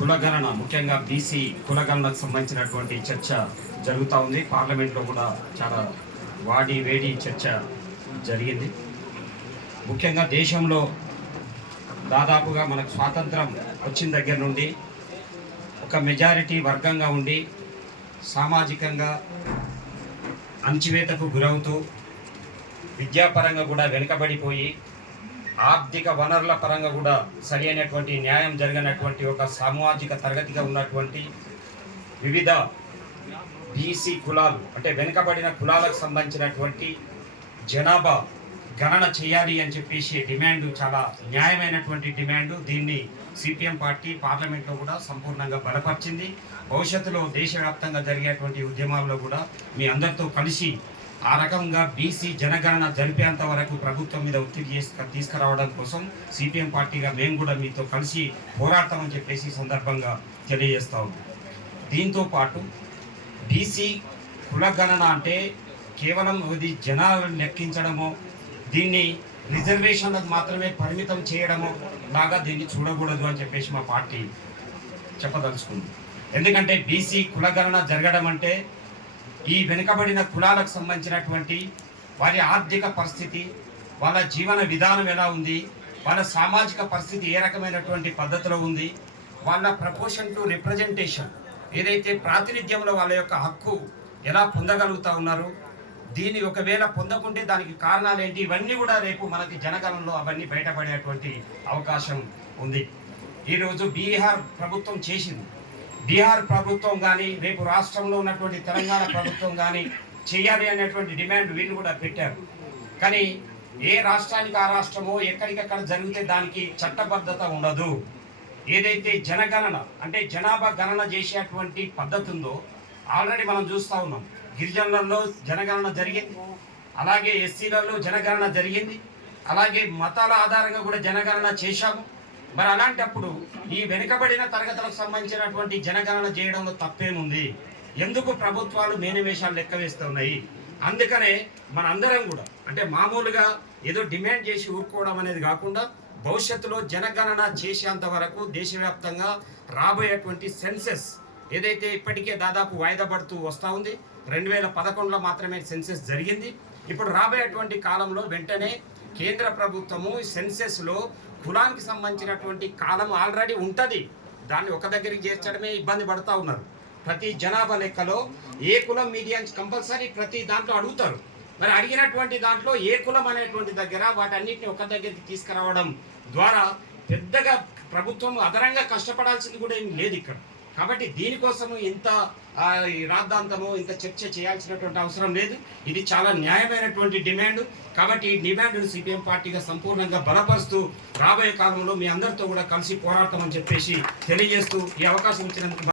కులగణన ముఖ్యంగా బీసీ కులగణనకు సంబంధించినటువంటి చర్చ జరుగుతూ ఉంది. పార్లమెంట్లో కూడా చాలా వాడి వేడి చర్చ జరిగింది. ముఖ్యంగా దేశంలో దాదాపుగా మనకు స్వాతంత్రం వచ్చిన దగ్గర నుండి ఒక మెజారిటీ వర్గంగా ఉండి సామాజికంగా అణచివేతకు గురవుతూ విద్యాపరంగా కూడా వెనుకబడిపోయి ఆర్థిక వనరుల పరంగా కూడా సరి అయినటువంటి న్యాయం జరిగినటువంటి ఒక సామాజిక తరగతిగా ఉన్నటువంటి వివిధ బీసీ కులాలు అంటే వెనుకబడిన కులాలకు సంబంధించినటువంటి జనాభా గణన చేయాలి అని చెప్పేసి డిమాండ్ చాలా న్యాయమైనటువంటి డిమాండ్ దీన్ని సిపిఎం పార్టీ పార్లమెంట్లో కూడా సంపూర్ణంగా బలపరిచింది. భవిష్యత్తులో దేశవ్యాప్తంగా జరిగేటువంటి ఉద్యమాల్లో కూడా మీ అందరితో కలిసి ఆ రకంగా బీసీ జనగణన జరిపేంత వరకు ప్రభుత్వం మీద ఒత్తిడి చేసి తీసుకురావడం కోసం సిపిఎం పార్టీగా మేము కూడా మీతో కలిసి పోరాడతామని చెప్పేసి సందర్భంగా తెలియజేస్తా ఉన్నాం. దీంతో పాటు బీసీ కులగణన అంటే కేవలం ఇది జనాలను లెక్కించడమో దీన్ని రిజర్వేషన్లకు మాత్రమే పరిమితం చేయడమో లాగా దీన్ని చూడకూడదు అని చెప్పేసి మా పార్టీ చెప్పదలుచుకుంది. ఎందుకంటే బీసీ కులగణన జరగడం అంటే ఈ వెనుకబడిన కులాలకు సంబంధించినటువంటి వారి ఆర్థిక పరిస్థితి వాళ్ళ జీవన విధానం ఎలా ఉంది వాళ్ళ సామాజిక పరిస్థితి ఏ రకమైనటువంటి పద్ధతిలో ఉంది వాళ్ళ ప్రపోర్షన్ టు రిప్రజెంటేషన్ ఏదైతే ప్రాతినిధ్యంలో వాళ్ళ యొక్క హక్కు ఎలా పొందగలుగుతా ఉన్నారు దీన్ని ఒకవేళ పొందకుంటే దానికి కారణాలు ఏంటి ఇవన్నీ కూడా రేపు మనకి జనగణంలో అవన్నీ బయటపడేటువంటి అవకాశం ఉంది. ఈరోజు బీహార్ ప్రభుత్వం చేసింది బీహార్ ప్రభుత్వం కానీ రేపు రాష్ట్రంలో ఉన్నటువంటి తెలంగాణ ప్రభుత్వం కానీ చేయాలి అనేటువంటి డిమాండ్ వీళ్ళు కూడా పెట్టారు. కానీ ఏ రాష్ట్రానికి ఆ రాష్ట్రమో ఎక్కడికక్కడ జరిగితే దానికి చట్టబద్ధత ఉండదు. ఏదైతే జనగణన అంటే జనాభా గణన చేసేటువంటి పద్ధతి ఉందో ఆల్రెడీ మనం చూస్తూ ఉన్నాం. గిరిజనులలో జనగణన జరిగింది. అలాగే ఎస్సీలలో జనగణన జరిగింది. అలాగే మతాల ఆధారంగా కూడా జనగణన చేశాము. మరి అలాంటప్పుడు ఈ వెనుకబడిన తరగతులకు సంబంధించినటువంటి జనగణన చేయడంలో తప్పేముంది? ఎందుకు ప్రభుత్వాలు మేనివేషాలు లెక్క వేస్తున్నాయి? అందుకనే మన అందరం కూడా అంటే మామూలుగా ఏదో డిమాండ్ చేసి ఊరుకోవడం అనేది కాకుండా భవిష్యత్తులో జనగణన చేసేంత వరకు దేశవ్యాప్తంగా రాబోయేటువంటి సెన్సెస్ ఏదైతే ఇప్పటికే దాదాపు వాయిదా పడుతూ వస్తూ ఉంది రెండు వేల పదకొండులో మాత్రమే సెన్సెస్ జరిగింది. ఇప్పుడు రాబోయేటువంటి కాలంలో వెంటనే కేంద్ర ప్రభుత్వము సెన్సెస్లో కులానికి సంబంధించినటువంటి కాలం ఆల్రెడీ ఉంటుంది. దాన్ని ఒక దగ్గరికి చేర్చడమే ఇబ్బంది పడుతూ ఉన్నారు. ప్రతి జనాభా లెక్కలో ఏ కులం మీడియా కంపల్సరీ ప్రతి దాంట్లో అడుగుతారు. మరి అడిగినటువంటి దాంట్లో ఏ కులం అనేటువంటి దగ్గర వాటన్నిటిని ఒక దగ్గరికి తీసుకురావడం ద్వారా పెద్దగా ప్రభుత్వం అదనంగా కష్టపడాల్సింది కూడా ఏం లేదు ఇక్కడ. కాబట్టి దీనికోసము ఇంత రాద్ధాంతము ఇంత చర్చ చేయాల్సినటువంటి అవసరం లేదు. ఇది చాలా న్యాయమైనటువంటి డిమాండ్. కాబట్టి ఈ డిమాండ్ను సిపిఎం పార్టీగా సంపూర్ణంగా బలపరుస్తూ రాబోయే కాలంలో మీ అందరితో కూడా కలిసి పోరాడతామని చెప్పేసి తెలియజేస్తూ ఈ అవకాశం ఇచ్చినందుకు